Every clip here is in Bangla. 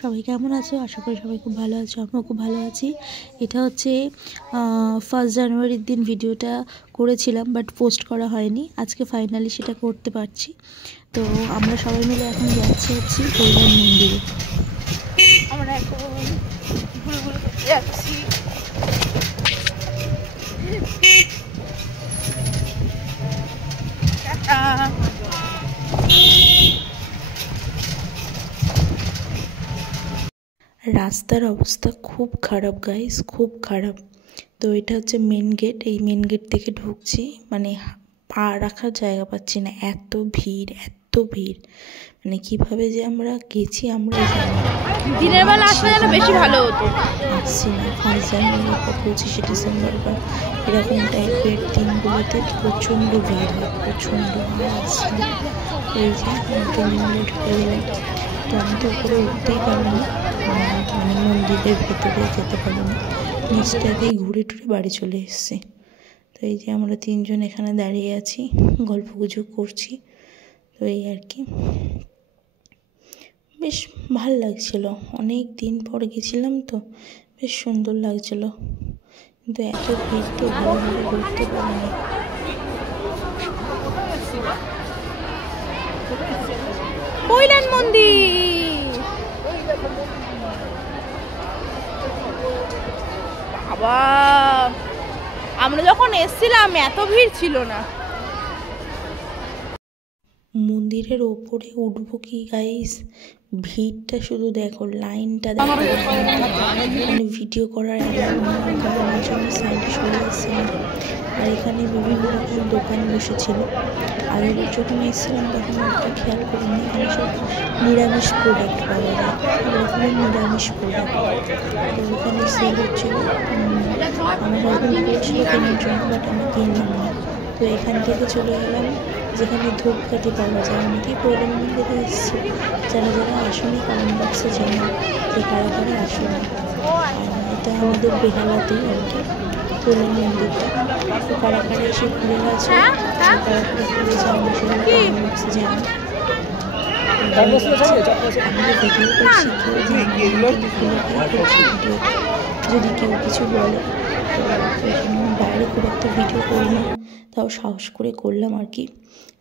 সবাই কেমন আছো? আশা করি সবাই খুব ভালো আছো, আমিও খুব ভালো আছি। এটা হচ্ছে 1 জানুয়ারির দিন ভিডিওটা করেছিলাম, বাট পোস্ট করা হয়নি। আজকে ফাইনালি সেটা করতে পারছি। তো আমরা সবাই মিলে এখন হচ্ছে কৈলান মন্দিরে। আমরা এখন ঘুরে ঘুরে করতে যাচ্ছি। রাস্তার অবস্থা খুব খারাপ গাইস, খুব খারাপ। তো এটা হচ্ছে মেন গেট। এই মেন গেট থেকে ঢুকছি, মানে পা রাখার জায়গা পাচ্ছি না, এত ভিড় এত ভিড়। মানে কিভাবে যে আমরা গেছি আমরাই জানি। দিনের বেলা আসলে যেন বেশি ভালো হতো। আসছি না 5 জানুয়ারি বা 25শে ডিসেম্বর বা এরকম টাইপের দিনগুলোতে প্রচণ্ড ভিড় হয়, প্রচণ্ড। আসছি না। এই যে আমাকে মন্দিরে ঢুকে গেলাম। তো আমি তো উপরে উঠতেই পারিনি, মানে মন্দিরের ভেতরে যেতে পারিনি, নিচটাতেই ঘুরে টুরে বাড়ি চলে এসেছি। তো এই যে আমরা 3 জন এখানে দাঁড়িয়ে আছি, গল্প গুজব করছি। তো এই আর কি, বেশ ভাল লাগছিল। অনেক দিন পর গেছিলাম তো, বেশ সুন্দর লাগছিল। কিন্তু এত ভিড় তো ভালোভাবে ঘুরতে পারিনি। কৈলান মন্দির। বাবা, আমরা যখন এসেছিলাম এত ভিড় ছিল না। মন্দিরের ওপরে উঠবো কি গাইস, ভিড়টা শুধু দেখো, লাইনটা দেখো। মানে ভিডিও করার কারণের জন্য সাইডে সরে এসেছিলাম। আর এখানে বিভিন্ন রকম দোকান বসেছিল। আগের যখন এসেছিলাম তখন একটা খেয়াল করিনি, এখানে সব নিরামিষ প্রোডাক্ট পাওয়া যায়, এরকমের নিরামিষ প্রোডাক্ট। তো ওখানে সেল হচ্ছিল। আমার হাজব্যান্ড বলছিল কেনার জন্য, বাট আমি কিনলাম না। তো এখান থেকে চলে গেলাম যেখানে ধূপকাঠি পাওয়া যায়। অনেকেই কৈলান মন্দিরে এসেছে, যারা যারা আসেনি কমেন্ট বক্সে জানান যে কারা কারা আসেনি। এটা আমাদের বেহালাতেই আর কি কৈলান মন্দিরটা। তো কারা কারা এসে ঘুরে গেছে, কারা কারা ঘুরেছে আমরা সেটা কমেন্ট বক্সে জানান। আমরা ভিডিও করছি, ভিডিও যদি কেউ কিছু বলে তো বাইরে খুব একটা ভিডিও করি না, তাও সাহস করে করলাম আর কি।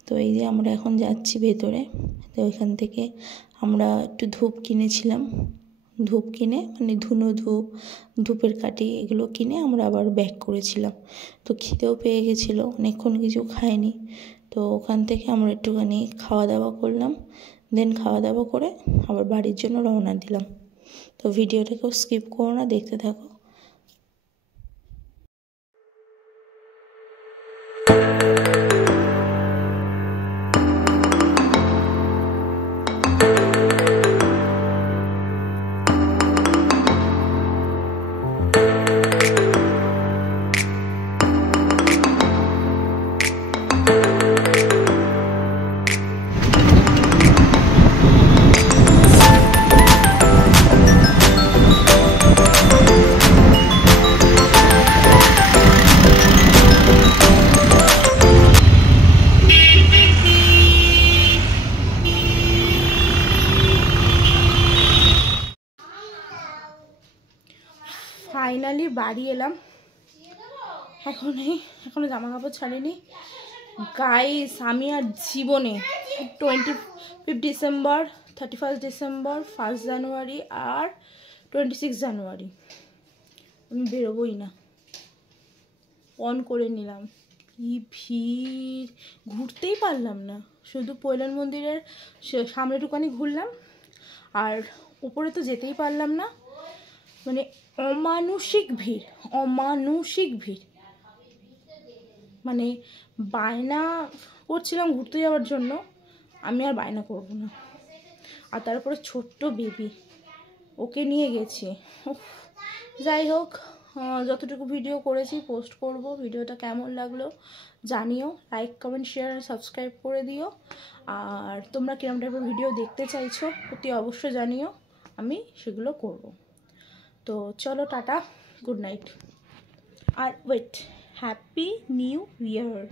তো এই যে আমরা এখন যাচ্ছি ভেতরে। তো ওইখান থেকে আমরা একটু ধূপ কিনেছিলাম, ধূপ কিনে মানে ধুনো ধূপ, ধূপের কাঠি এগুলো কিনে আমরা আবার ব্যাক করেছিলাম। তো খিদেও পেয়ে গেছিলো, অনেকক্ষণ কিছু খাইনি। তো ওখান থেকে আমরা একটুখানি খাওয়া দাওয়া করলাম, দেন খাওয়া দাওয়া করে আবার বাড়ির জন্য রওনা দিলাম। তো ভিডিওটাকেও স্কিপ করো না, দেখতে থাকো। ফাইনালি বাড়ি এলাম। এখনো জামা কাপড় ছাড়িনি গাইস। আমি আর জীবনে 25 ডিসেম্বর, 31 ডিসেম্বর, 1 জানুয়ারি আর 26 জানুয়ারি আমি বেরোবই না। অন করে নিলাম। কি ভিড়, ঘুরতেই পারলাম না। শুধু কৈলান মন্দিরের সামনেটুকানি ঘুরলাম, আর উপরে তো যেতেই পারলাম না। মানে অমানুষিক ভিড়, অমানুষিক ভিড়। মানে বায়না করছিলাম ঘুরতে যাওয়ার জন্য, আমি আর বায়না করব না। আর তারপরে ছোট্ট বেবি, ওকে নিয়ে গেছি। যাই হোক, যতটুকু ভিডিও করেছি পোস্ট করব। ভিডিওটা কেমন লাগলো জানিও, লাইক কমেন্ট শেয়ার সাবস্ক্রাইব করে দিও। আর তোমরা কিরম টাইপের ভিডিও দেখতে চাইছো অতি অবশ্যই জানিও, আমি সেগুলো করব। তো চলো টাটা, গুড নাইট। আর ওয়েট, হ্যাপি নিউ ইয়ার।